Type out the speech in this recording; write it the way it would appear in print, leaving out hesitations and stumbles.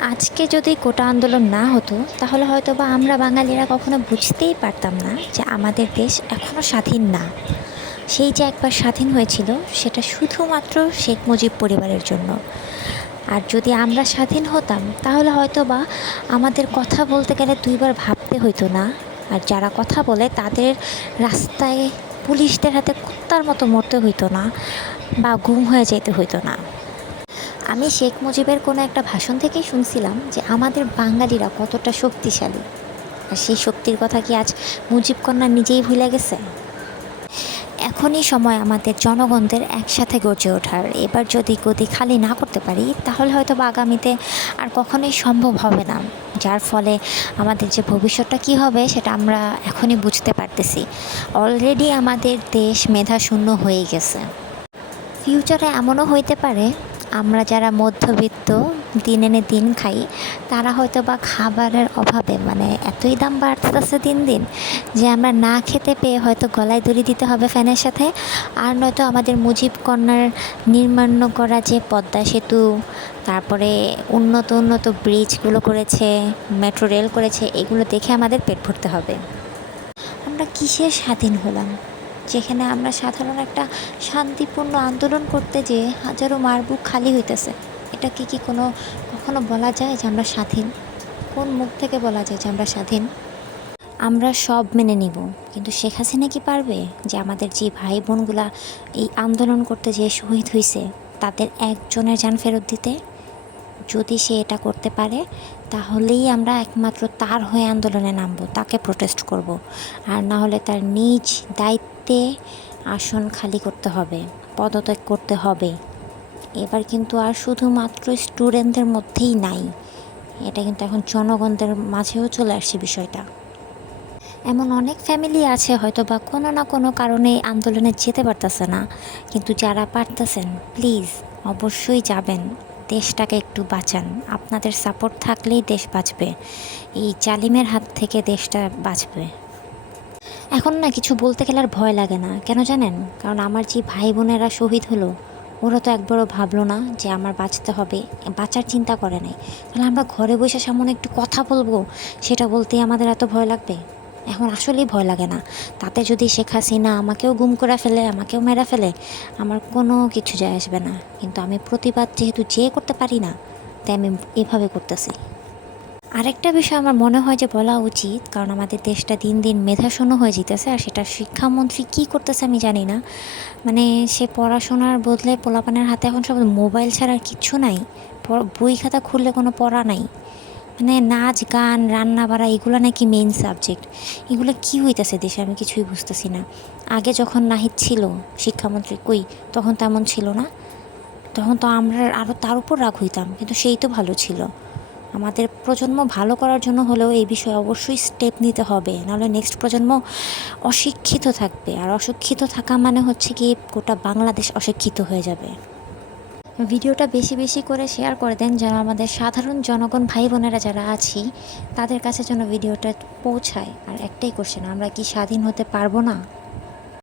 আজকে যদি কোটা আন্দোলন না হতো তাহলে হয়তো বা আমরা বাঙালিরা কখনো বুঝতেই পারতাম না যে আমাদের দেশ এখনও স্বাধীন না। সেই যে একবার স্বাধীন হয়েছিল সেটা শুধুমাত্র শেখ মুজিব পরিবারের জন্য। আর যদি আমরা স্বাধীন হতাম তাহলে হয়তো বা আমাদের কথা বলতে গেলে দুইবার ভাবতে হইতো না। আর যারা কথা বলে তাদের রাস্তায় পুলিশদের হাতে কুত্তার মতো মরতে হইতো না বা গুম হয়ে যেতে হইতো না। আমি শেখ মুজিবের কোনো একটা ভাষণ থেকেই শুনছিলাম যে আমাদের বাঙালিরা কতটা শক্তিশালী। আর সেই শক্তির কথা কি আজ মুজিব কন্যা নিজেই ভুলে গেছে? এখনই সময় আমাদের জনগণদের একসাথে গর্জে ওঠার। এবার যদি গদি খালি না করতে পারি তাহলে হয়তো বা আগামীতে আর কখনোই সম্ভব হবে না। যার ফলে আমাদের যে ভবিষ্যৎটা কী হবে সেটা আমরা এখনই বুঝতে পারতেছি। অলরেডি আমাদের দেশ মেধাশূন্য হয়ে গেছে। ফিউচারে এমনও হইতে পারে আমরা যারা মধ্যবিত্ত দিন এনে দিন খাই তারা হয়তো বা খাবারের অভাবে এতই দাম বাড়তেছে দিন দিন যে আমরা না খেতে পেয়ে হয়তো গলায় দড়ি দিতে হবে ফ্যানের সাথে। আর নয়তো আমাদের মুজিব কন্যার নির্মাণ করা যে পদ্মা সেতু, তারপরে উন্নত উন্নত ব্রিজগুলো করেছে, মেট্রো রেল করেছে, এগুলো দেখে আমাদের পেট ভরতে হবে। আমরা কিসের স্বাধীন হলাম যেখানে আমরা সাধারণ একটা শান্তিপূর্ণ আন্দোলন করতে যেয়ে হাজারো বুক খালি হইতেছে? এটা কি কখনো বলা যায় যে আমরা স্বাধীন? কোন মুখ থেকে বলা যায় যে আমরা স্বাধীন? আমরা সব মেনে নিব, কিন্তু শেখ হাসিনা কি পারবে যে আমাদের যে ভাই বোনগুলা এই আন্দোলন করতে যেয়ে শহীদ হয়েছে তাদের একজনের জান ফেরত দিতে? যদি সে এটা করতে পারে তাহলেই আমরা একমাত্র তার হয়ে আন্দোলনে নামব, তাকে প্রোটেস্ট করব। আর না হলে তার নিজ দায়িত্বে আসন খালি করতে হবে, পদত্যাগ করতে হবে। এবার কিন্তু আর শুধুমাত্র স্টুডেন্টদের মধ্যেই নাই, এটা কিন্তু এখন জনগণদের মাঝেও চলে আসছে বিষয়টা। এমন অনেক ফ্যামিলি আছে হয়তো বা কোনো না কোনো কারণে আন্দোলনে যেতে পারতেছে না, কিন্তু যারা পারতেছেন প্লিজ অবশ্যই যাবেন, দেশটাকে একটু বাঁচান। আপনাদের সাপোর্ট থাকলেই দেশ বাঁচবে, এই জালিমের হাত থেকে দেশটা বাঁচবে। এখন না কিছু বলতে গেলে আর ভয় লাগে না, কেন জানেন? কারণ আমার যে ভাই বোনেরা শহীদ হলো ওরা তো একবারও ভাবলো না যে আমার বাঁচতে হবে, বাঁচার চিন্তা করে নাই। তাহলে আমরা ঘরে বসে সামনে একটু কথা বলবো, সেটা বলতেই আমাদের এত ভয় লাগবে? এখন আসলেই ভয় লাগে না। তাতে যদি শেখ হাসিনা আমাকেও গুম করে ফেলে, আমাকেও মেরা ফেলে, আমার কোনো কিছু যায় আসবে না। কিন্তু আমি প্রতিবাদ যেহেতু করতে পারি না, তাই আমি এভাবে করতেছি। আরেকটা বিষয় আমার মনে হয় যে বলা উচিত, কারণ আমাদের দেশটা দিন দিন মেধাশূন্য হয়ে যেতেছে। আর সেটা শিক্ষামন্ত্রী কী করতেছে আমি জানি না। সে পড়াশোনার বদলে পোলাপানের হাতে এখন সব মোবাইল ছাড়া আর কিচ্ছু নাই। বই খাতা খুললে কোনো পড়া নাই। নাচ গান রান্না বাড়া এগুলো নাকি মেইন সাবজেক্ট। এগুলো কী হইতেছে দেশে আমি কিছুই বুঝতেছি না। আগে যখন নাহিদ ছিল শিক্ষামন্ত্রী, কই তখন তেমন ছিল না। তখন তো আমরা আরও তার উপর রাগ হইতাম, কিন্তু সেই তো ভালো ছিল। আমাদের প্রজন্ম ভালো করার জন্য হলেও এই বিষয়ে অবশ্যই স্টেপ নিতে হবে, নাহলে নেক্সট প্রজন্ম অশিক্ষিত থাকবে। আর অশিক্ষিত থাকা মানে হচ্ছে কি গোটা বাংলাদেশ অশিক্ষিত হয়ে যাবে। ভিডিওটা বেশি বেশি করে শেয়ার করে দেন যেন আমাদের সাধারণ জনগণ ভাই বোনেরা যারা আছি তাদের কাছে যেন ভিডিওটা পৌঁছায়। আর একটাই কোশ্চেন, আমরা কি স্বাধীন হতে পারবো না?